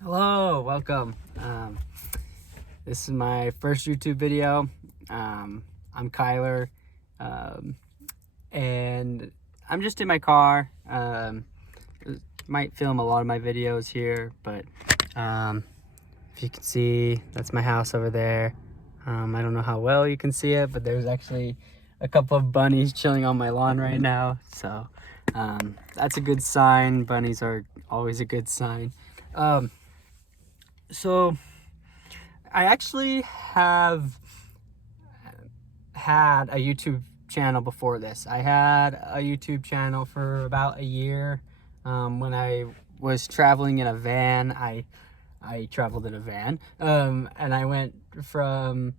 Hello, welcome. This is my first YouTube video. I'm Kyler, and I'm just in my car. Might film a lot of my videos here, but if you can see, that's my house over there. I don't know how well you can see it, but there's actually a couple of bunnies chilling on my lawn right now, so that's a good sign. Bunnies are always a good sign. So I actually have had a YouTube channel before this. I had a YouTube channel for about a year. When I was traveling in a van, I traveled in a van, and I went from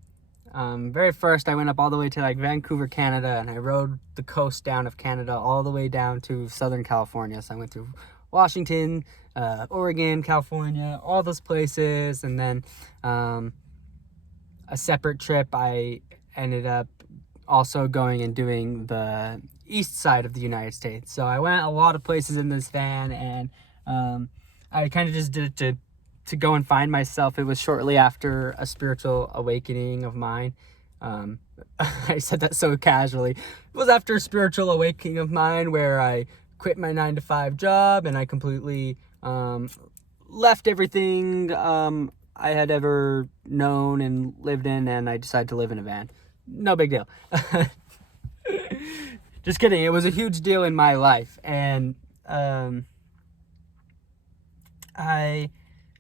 very first I went up all the way to like Vancouver, Canada, and I rode the coast down of Canada all the way down to Southern California. So I went through Washington, Oregon, California, all those places, and then a separate trip I ended up also going and doing the east side of the United States. So I went a lot of places in this van, and I kind of just did it to go and find myself. It was shortly after a spiritual awakening of mine. I said that so casually. It was after a spiritual awakening of mine where I quit my 9-to-5 job and I completely left everything I had ever known and lived in, and I decided to live in a van. No big deal. Just kidding. It was a huge deal in my life, and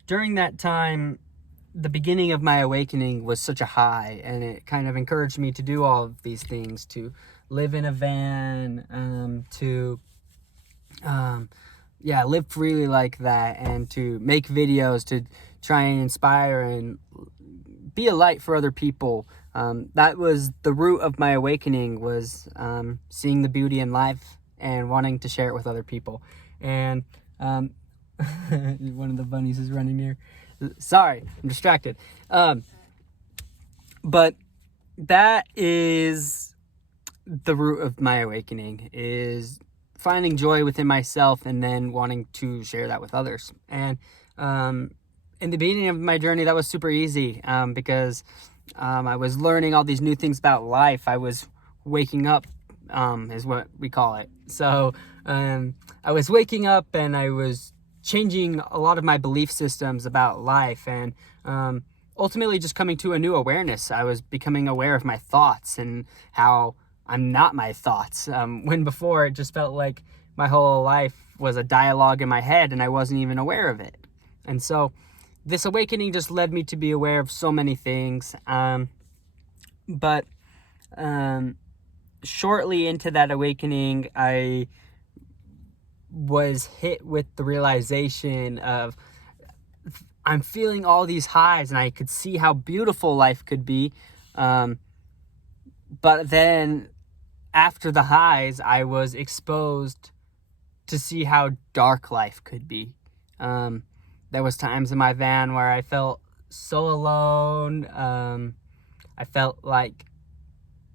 during that time, the beginning of my awakening was such a high, and it kind of encouraged me to do all of these things, to live in a van, to live freely like that, and to make videos to try and inspire and be a light for other people. That was the root of my awakening, was seeing the beauty in life and wanting to share it with other people. And one of the bunnies is running near. Sorry, I'm distracted. But that is the root of my awakening, is finding joy within myself and then wanting to share that with others. And in the beginning of my journey, that was super easy because I was learning all these new things about life. I was waking up, is what we call it. So I was waking up and I was changing a lot of my belief systems about life, and ultimately just coming to a new awareness. I was becoming aware of my thoughts and how I'm not my thoughts. When before it just felt like my whole life was a dialogue in my head and I wasn't even aware of it. And so this awakening just led me to be aware of so many things. But shortly into that awakening, I was hit with the realization of I'm feeling all these highs and I could see how beautiful life could be. But then after the highs, I was exposed to see how dark life could be. There was times in my van where I felt so alone. I felt like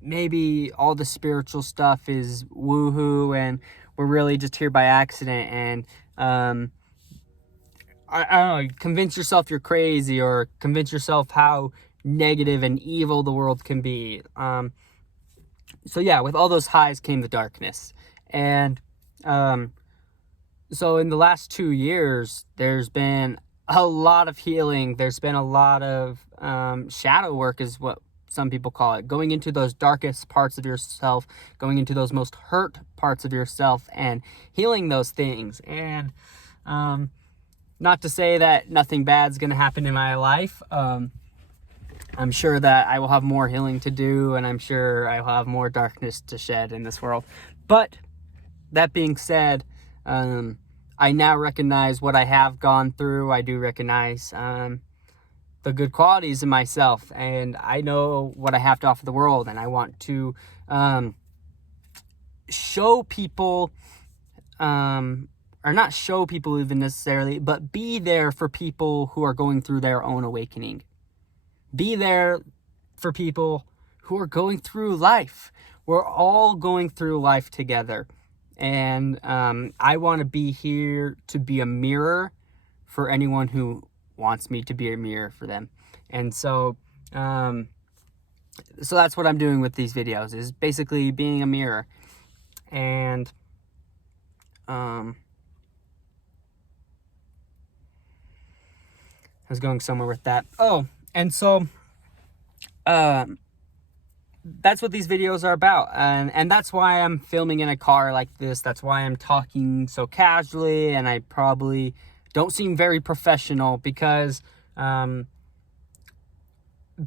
maybe all the spiritual stuff is woohoo and we're really just here by accident. And I don't know, convince yourself you're crazy, or convince yourself how negative and evil the world can be. So yeah, with all those highs came the darkness. And so in the last 2 years, there's been a lot of healing. There's been a lot of shadow work, is what some people call it. Going into those darkest parts of yourself, going into those most hurt parts of yourself and healing those things. And not to say that nothing bad's going to happen in my life. I'm sure that I will have more healing to do, and I'm sure I will have more darkness to shed in this world. But that being said, I now recognize what I have gone through. I do recognize the good qualities in myself, and I know what I have to offer the world, and I want to show people, or not show people even necessarily, but be there for people who are going through their own awakening. Be there for people who are going through life. We're all going through life together. And I want to be here to be a mirror for anyone who wants me to be a mirror for them. And so so that's what I'm doing with these videos, is basically being a mirror. And I was going somewhere with that. Oh, and so that's what these videos are about, and that's why I'm filming in a car like this. That's why I'm talking so casually, and I probably don't seem very professional, because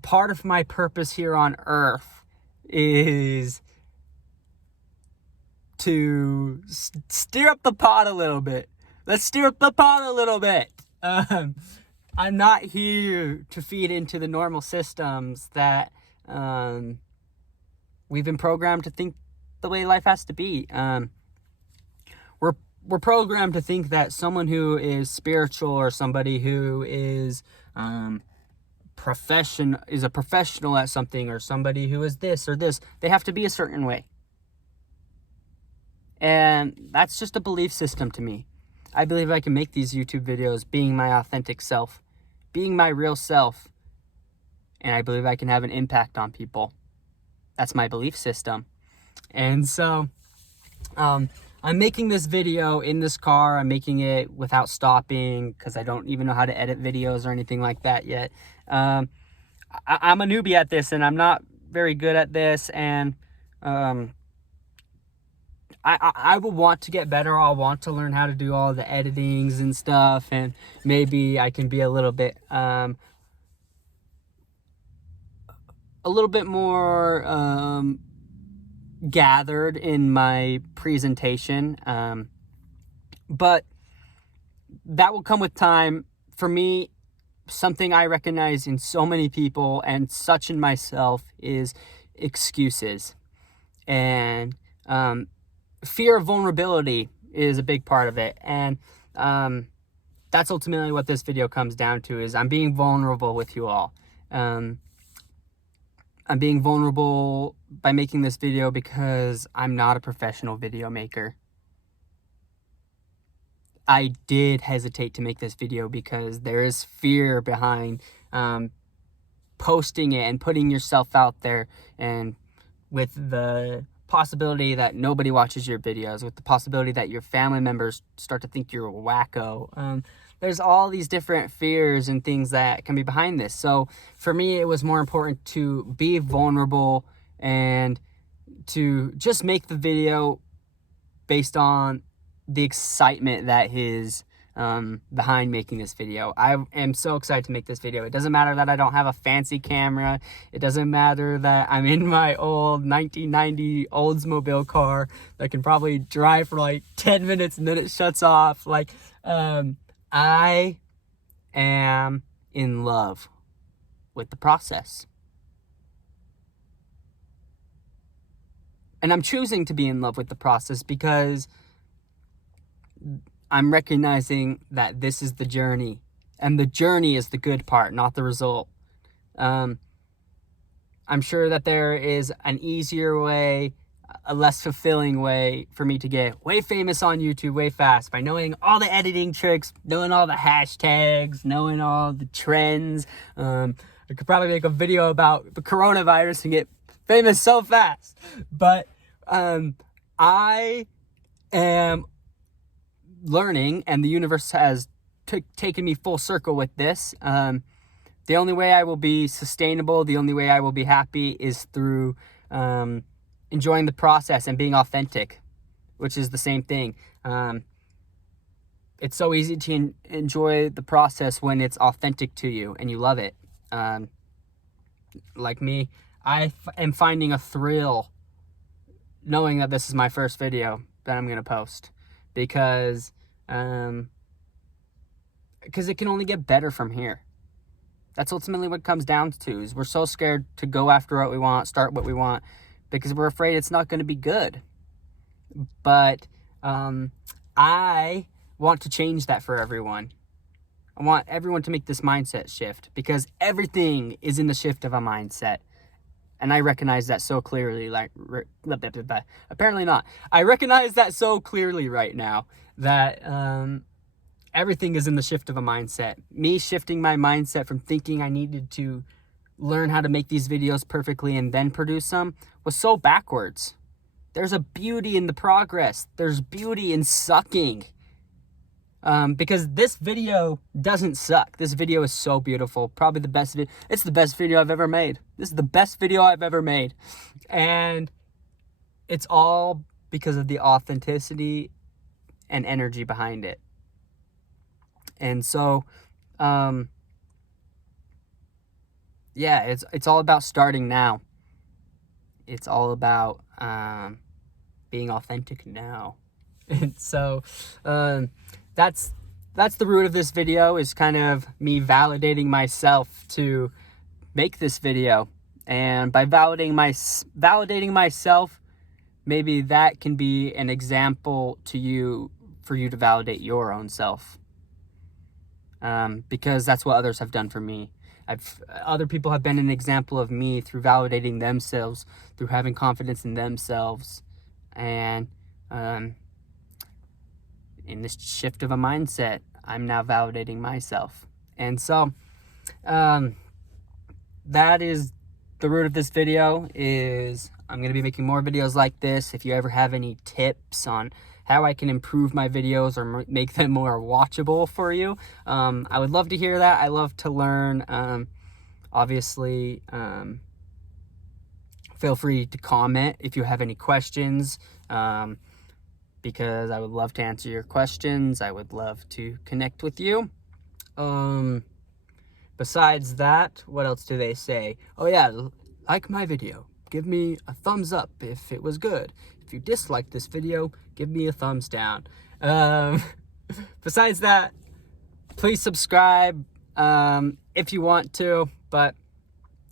part of my purpose here on Earth is to stir up the pot a little bit. Let's stir up the pot a little bit. I'm not here to feed into the normal systems that we've been programmed to think the way life has to be. We're programmed to think that someone who is spiritual, or somebody who is a professional at something, or somebody who is this or this, they have to be a certain way. And that's just a belief system to me. I believe I can make these YouTube videos being my authentic self, being my real self, and I believe I can have an impact on people. That's my belief system. And so I'm making this video in this car. I'm making it without stopping, because I don't even know how to edit videos or anything like that yet. I'm a newbie at this, and I'm not very good at this, and I will want to get better. I'll want to learn how to do all the editings and stuff, and maybe I can be a little bit more gathered in my presentation, but that will come with time. For me, something I recognize in so many people, and such in myself, is excuses. And fear of vulnerability is a big part of it. And that's ultimately what this video comes down to, is I'm being vulnerable with you all. I'm being vulnerable by making this video because I'm not a professional video maker. I did hesitate to make this video because there is fear behind posting it and putting yourself out there, and with the possibility that nobody watches your videos, with the possibility that your family members start to think you're a wacko. There's all these different fears and things that can be behind this. So for me, it was more important to be vulnerable and to just make the video based on the excitement that is behind making this video. I am so excited to make this video. It doesn't matter that I don't have a fancy camera. It doesn't matter that I'm in my old 1990 Oldsmobile car that can probably drive for like 10 minutes and then it shuts off. Like, I am in love with the process. And I'm choosing to be in love with the process because I'm recognizing that this is the journey, and the journey is the good part, not the result. I'm sure that there is an easier way, a less fulfilling way for me to get way famous on YouTube way fast by knowing all the editing tricks, knowing all the hashtags, knowing all the trends. I could probably make a video about the coronavirus and get famous so fast. But I am learning, and the universe has taken me full circle with this. The only way I will be sustainable, the only way I will be happy is through enjoying the process and being authentic, which is the same thing. It's so easy to enjoy the process when it's authentic to you and you love it. Like me, I am finding a thrill knowing that this is my first video that I'm going to post, because it can only get better from here. That's ultimately what it comes down to, is we're so scared to go after what we want, start what we want, because we're afraid it's not going to be good. But I want to change that for everyone. I want everyone to make this mindset shift, because everything is in the shift of a mindset. And I recognize that so clearly, apparently not. I recognize that so clearly right now that everything is in the shift of a mindset. Me shifting my mindset from thinking I needed to learn how to make these videos perfectly and then produce them was so backwards. There's a beauty in the progress. There's beauty in sucking. Because this video doesn't suck. This video is so beautiful. Probably the best video. It's the best video I've ever made. This is the best video I've ever made. And it's all because of the authenticity and energy behind it. And so, yeah, it's all about starting now. It's all about being authentic now. And so, that's the root of this video, is kind of me validating myself to make this video. And by validating myself, maybe that can be an example to you, for you to validate your own self. Because that's what others have done for me. Other people have been an example of me through validating themselves, through having confidence in themselves, and in this shift of a mindset, I'm now validating myself. And so, that is the root of this video. Is I'm going to be making more videos like this. If you ever have any tips on how I can improve my videos or make them more watchable for you, I would love to hear that. I love to learn. Obviously, feel free to comment if you have any questions, because I would love to answer your questions. I would love to connect with you. Besides that, what else do they say? Oh yeah, like my video. Give me a thumbs up if it was good. If you disliked this video, give me a thumbs down. Besides that, please subscribe if you want to. But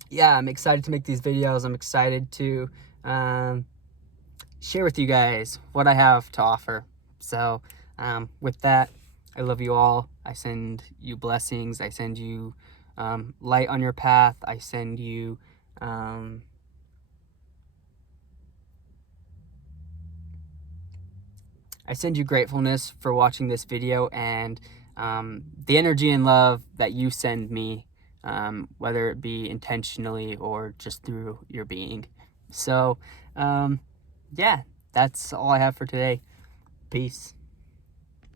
yeah, I'm excited to make these videos. I'm excited to share with you guys what I have to offer. So with that, I love you all. I send you blessings. I send you light on your path. I send you gratefulness for watching this video, and the energy and love that you send me, whether it be intentionally or just through your being. So yeah, that's all I have for today. Peace.